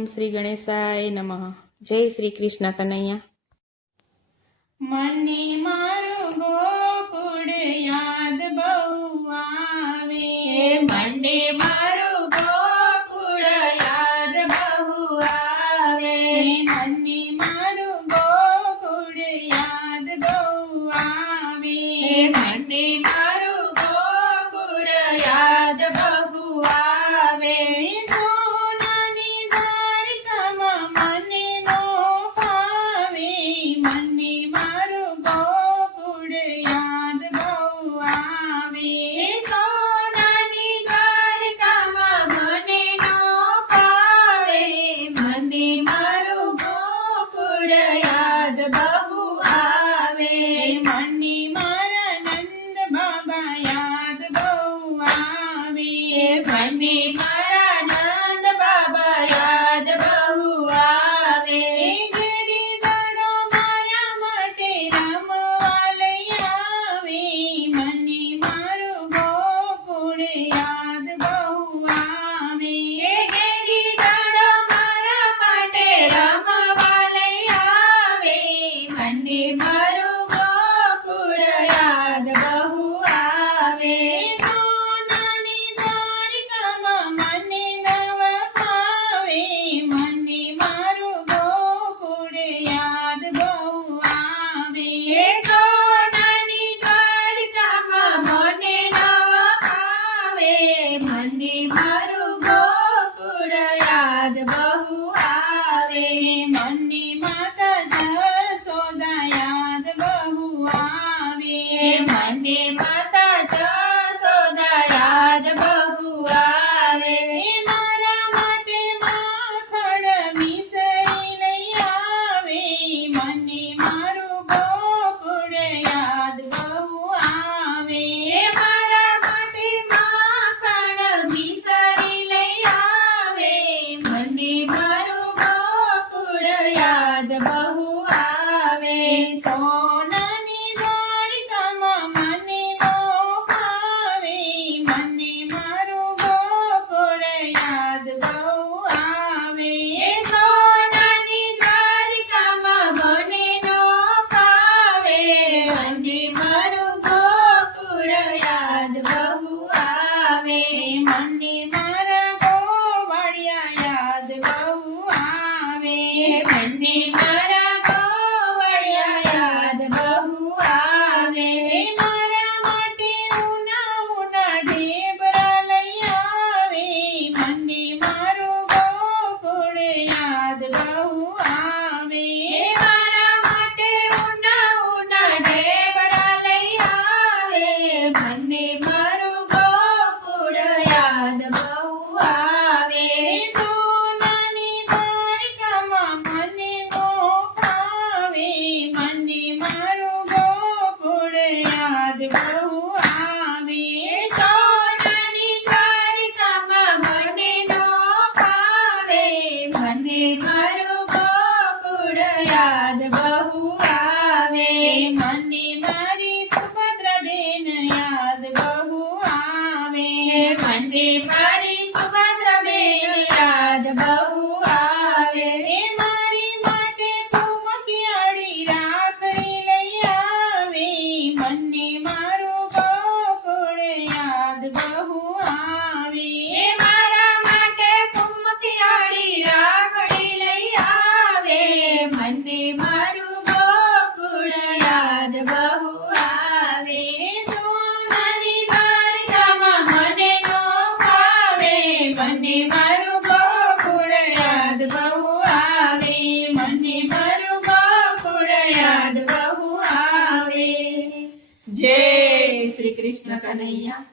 ઓમ શ્રી ગણેશાય નમઃ. જય શ્રી કૃષ્ણ કનૈયા. મને મારું ગોકુળ યાદ બહુ આવે. મને મારું ગોકુળ યાદ બહુ આવે. મને Besos. padrão love Shri Krishna Kanaiya.